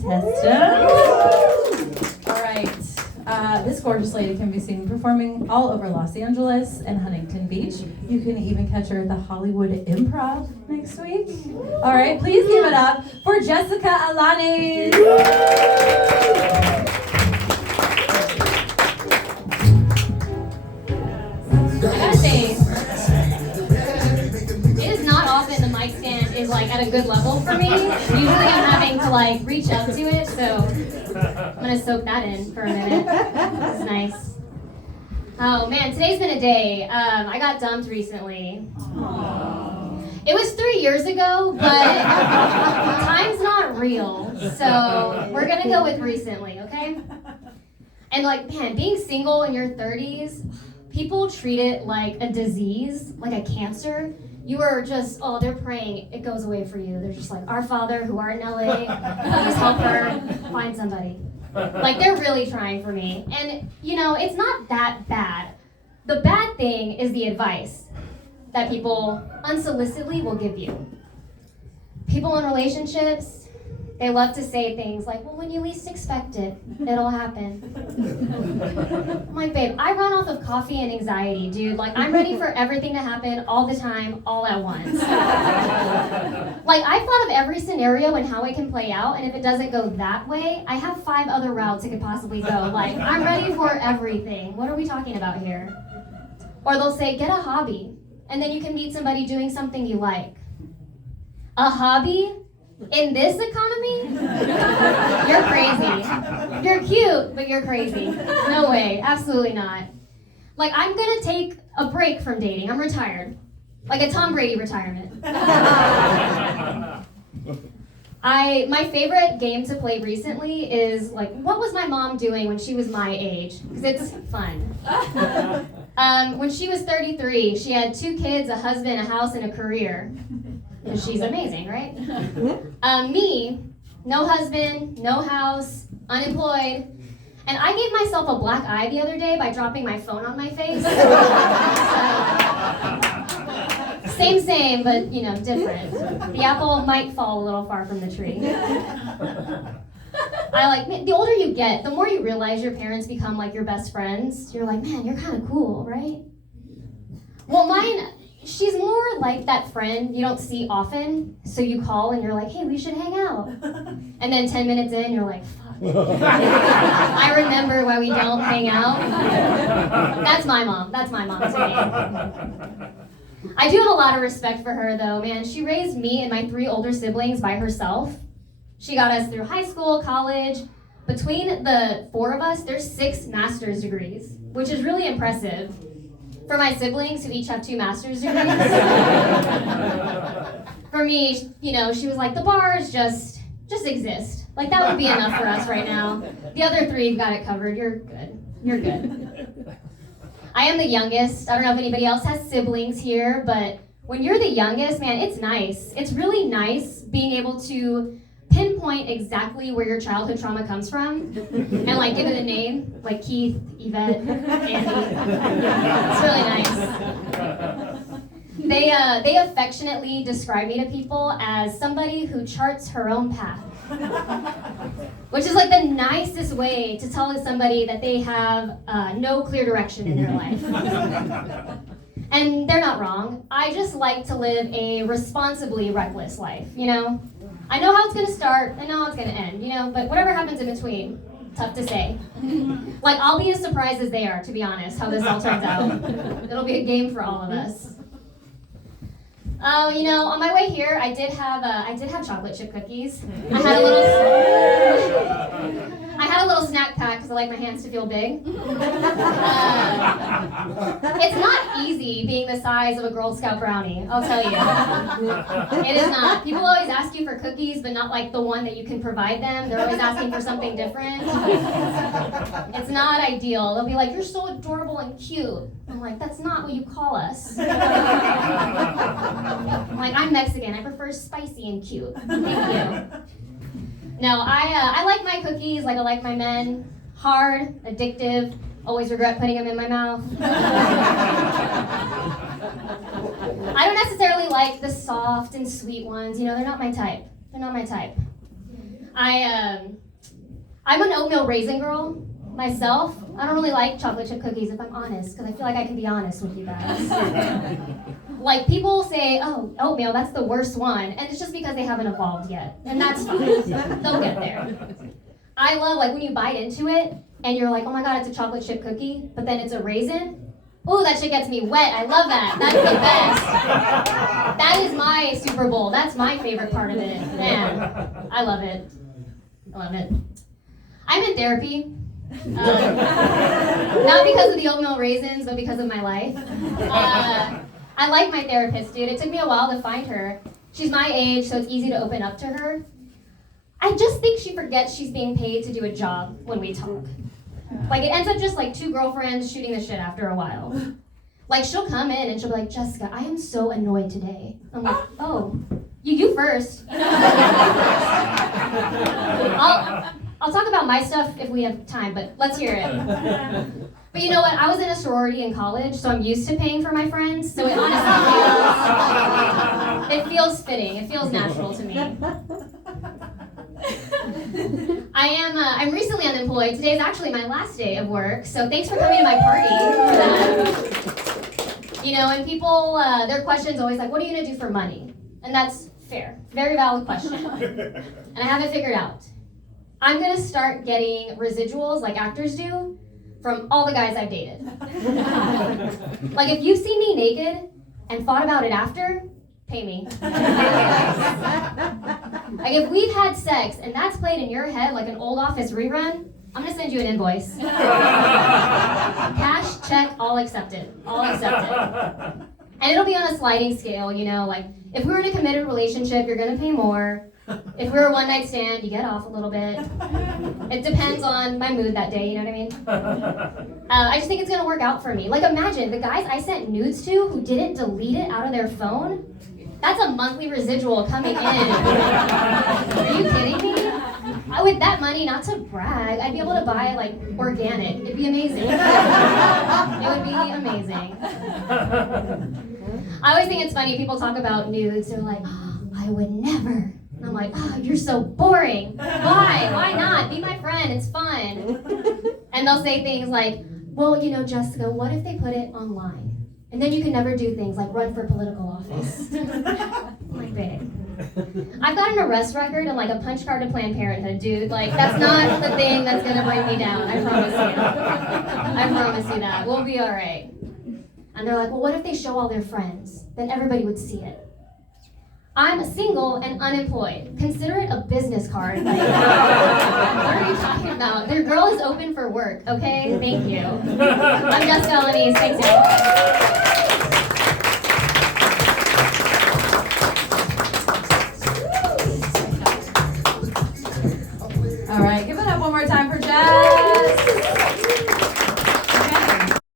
contestant. All right. This gorgeous lady can be seen performing all over Los Angeles and Huntington Beach. You can even catch her at the Hollywood Improv next week. All right, please give it up for Jessica Alani. I gotta say, it is not often the mic stand is like at a good level for me. Usually I'm having to like reach up to it, so I'm gonna soak that in for a minute. This is nice. Oh man, today's been a day. I got dumped recently. It was 3 years ago, but time's not real, so we're gonna go with recently, okay? And like, man, being single in your 30s, people treat it like a disease, like a cancer. You are just, oh, they're praying it goes away for you. They're just like, our Father who art in LA, please help her find somebody. Like, they're really trying for me. And, you know, it's not that bad. The bad thing is the advice that people unsolicitedly will give you. People in relationships, they love to say things like, well, when you least expect it, it'll happen. I'm like, babe, I run off of coffee and anxiety, dude. Like, I'm ready for everything to happen all the time, all at once. Like, I've thought of every scenario and how it can play out, and if it doesn't go that way, I have 5 other routes it could possibly go. Like, I'm ready for everything. What are we talking about here? Or they'll say, get a hobby, and then you can meet somebody doing something you like. A hobby? In this economy? You're crazy. You're cute, but you're crazy. No way, absolutely not. Like, I'm gonna take a break from dating. I'm retired. Like a Tom Brady retirement. My favorite game to play recently is like, what was my mom doing when she was my age? Because it's fun. When she was 33, she had 2 kids, a husband, a house, and a career. Because she's amazing, right? Me, no husband, no house, unemployed. And I gave myself a black eye the other day by dropping my phone on my face. Same, but, you know, different. The apple might fall a little far from the tree. The older you get, the more you realize your parents become like your best friends. You're like, man, you're kind of cool, right? Well, mine, she's more like that friend you don't see often, so you call and you're like, hey, we should hang out. And then 10 minutes in, you're like, fuck. I remember why we don't hang out. That's my mom to me. I do have a lot of respect for her, though, man. She raised me and my 3 older siblings by herself. She got us through high school, college. Between the 4 of us, there's 6 master's degrees, which is really impressive. For my siblings, who each have 2 master's degrees. For me, you know, she was like, the bars just exist. Like, that would be enough for us right now. The other 3 have got it covered. You're good. I am the youngest. I don't know if anybody else has siblings here, but when you're the youngest, man, it's nice. It's really nice being able to pinpoint exactly where your childhood trauma comes from and like give it a name, like Keith, Yvette, Andy. It's really nice. They affectionately describe me to people as somebody who charts her own path, which is like the nicest way to tell somebody that they have no clear direction in their life. And they're not wrong. I just like to live a responsibly reckless life, you know? I know how it's gonna start, I know how it's gonna end, you know, but whatever happens in between, tough to say. Like, I'll be as surprised as they are, to be honest, how this all turns out. It'll be a game for all of us. Oh, you know, on my way here, I did have chocolate chip cookies. I had a little snack pack because I like my hands to feel big. It's not easy being the size of a Girl Scout brownie, I'll tell you. It is not. People always ask you for cookies, but not like the one that you can provide them. They're always asking for something different. It's not ideal. They'll be like, you're so adorable and cute. I'm like, that's not what you call us. I'm like, I'm Mexican. I prefer spicy and cute. Thank you. No, I like my cookies like I like my men. Hard, addictive, always regret putting them in my mouth. I don't necessarily like the soft and sweet ones. You know, they're not my type. I'm an oatmeal raisin girl myself. I don't really like chocolate chip cookies, if I'm honest, because I feel like I can be honest with you guys. Like, people say, oh, oatmeal, that's the worst one, and it's just because they haven't evolved yet, and that's fine. They'll get there. I love, like, when you bite into it, and you're like, oh my god, it's a chocolate chip cookie, but then it's a raisin. Ooh, that shit gets me wet. I love that. That's the best. That is my Super Bowl. That's my favorite part of it. Man, I love it. I love it. I'm in therapy. Not because of the oatmeal raisins, but because of my life. I like my therapist, dude. It took me a while to find her. She's my age, so it's easy to open up to her. I just think she forgets she's being paid to do a job when we talk. Like, it ends up just like two girlfriends shooting the shit after a while. Like, she'll come in and she'll be like, Jessica, I am so annoyed today. I'm like, oh, you first. I'll talk about my stuff if we have time, but let's hear it. But you know what? I was in a sorority in college, so I'm used to paying for my friends. So it honestly feels fitting. It feels natural to me. I'm recently unemployed. Today is actually my last day of work, so thanks for coming to my party for that. You know, and people, their question's always like, what are you gonna do for money? And that's fair. Very valid question. And I have it figured out. I'm gonna start getting residuals like actors do from all the guys I've dated. Like, if you've seen me naked and thought about it after, pay me. Like, if we've had sex and that's played in your head like an old Office rerun, I'm gonna send you an invoice. Cash, check, all accepted. All accepted. And it'll be on a sliding scale, you know, like, if we were in a committed relationship, you're gonna pay more. If we're a one-night stand, you get off a little bit. It depends on my mood that day, you know what I mean? I just think it's gonna work out for me. Like, imagine, the guys I sent nudes to who didn't delete it out of their phone, that's a monthly residual coming in. Are you kidding me? With that money, not to brag, I'd be able to buy, like, organic. It'd be amazing. It would be amazing. I always think it's funny, people talk about nudes, they're like, oh, I would never. And I'm like, oh, you're so boring. Why? Why not? Be my friend, it's fun. And they'll say things like, well, you know, Jessica, what if they put it online? And then you can never do things like run for political office. Like, babe, I've got an arrest record and like a punch card to Planned Parenthood, dude. Like, that's not the thing that's gonna bring me down. I promise you. I promise you that. We'll be all right. And they're like, well, what if they show all their friends? Then everybody would see it. I'm single and unemployed. Consider it a business card. Like, what are you talking about? Their girl is open for work, okay? Thank you. I'm Jessica Alanis. Thanks, y'all. All right, give it up one more time for Jess.